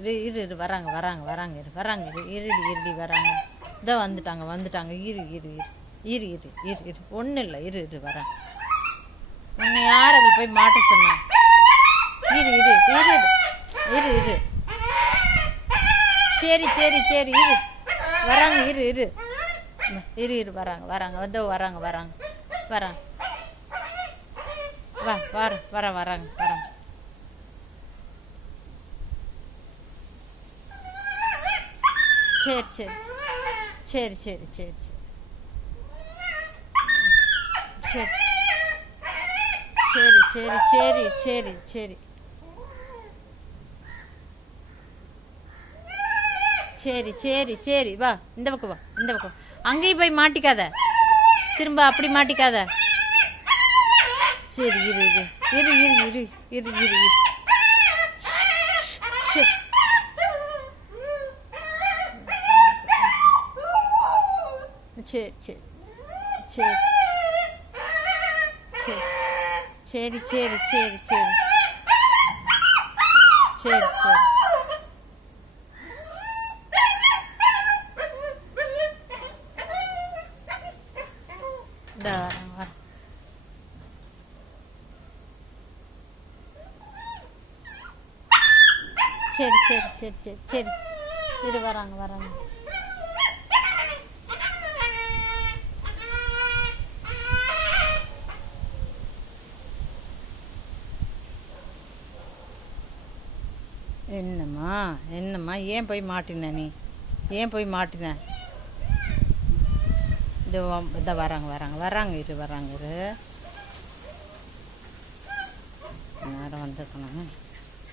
இரு இரு இரு வராங்க வராங்க வராங்க இரு வராங்க இரு இருடி இருடி வராங்க. இதோ வந்துட்டாங்க வந்துட்டாங்க. இரு இரு இரு இரு இரு இரு இரு ஒன்றும் இல்லை. இரு இரு வராங்க. உன்னை யார் அதில் போய் மாட்ட சொன்னா? இரு இரு இரு இரு இரு சரி சரி சரி இரு வராங்க. இரு இரு இரு இரு வராங்க வராங்க. இதோ வராங்க வராங்க வராங்க. வா வர வர வராங்க வராங்க. சரி சரி சரி சரி சரி சரி சரி சரி சரி சரி சரி சரி சரி சரி வா இந்த பக்கம் வா இந்த பக்கம். அங்கேயும் போய் மாட்டிக்காத, திரும்ப அப்படி மாட்டிக்காத. சரி இரு இரு இரு இரு இரு இரு இரு சரி சரி சரி சரி சரி சரி சரி சரி சரி சரி இந்த வரேன் வரேன். சரி சரி சரி சரி சரி இரு வராங்க வராங்க. என்னம்மா என்னம்மா ஏன் போய் மாட்டின நீ? ஏன் போய் மாட்டின? இதை வராங்க வராங்க வராங்க இரு வராங்க இரு நேரம் வந்துருக்கணும்.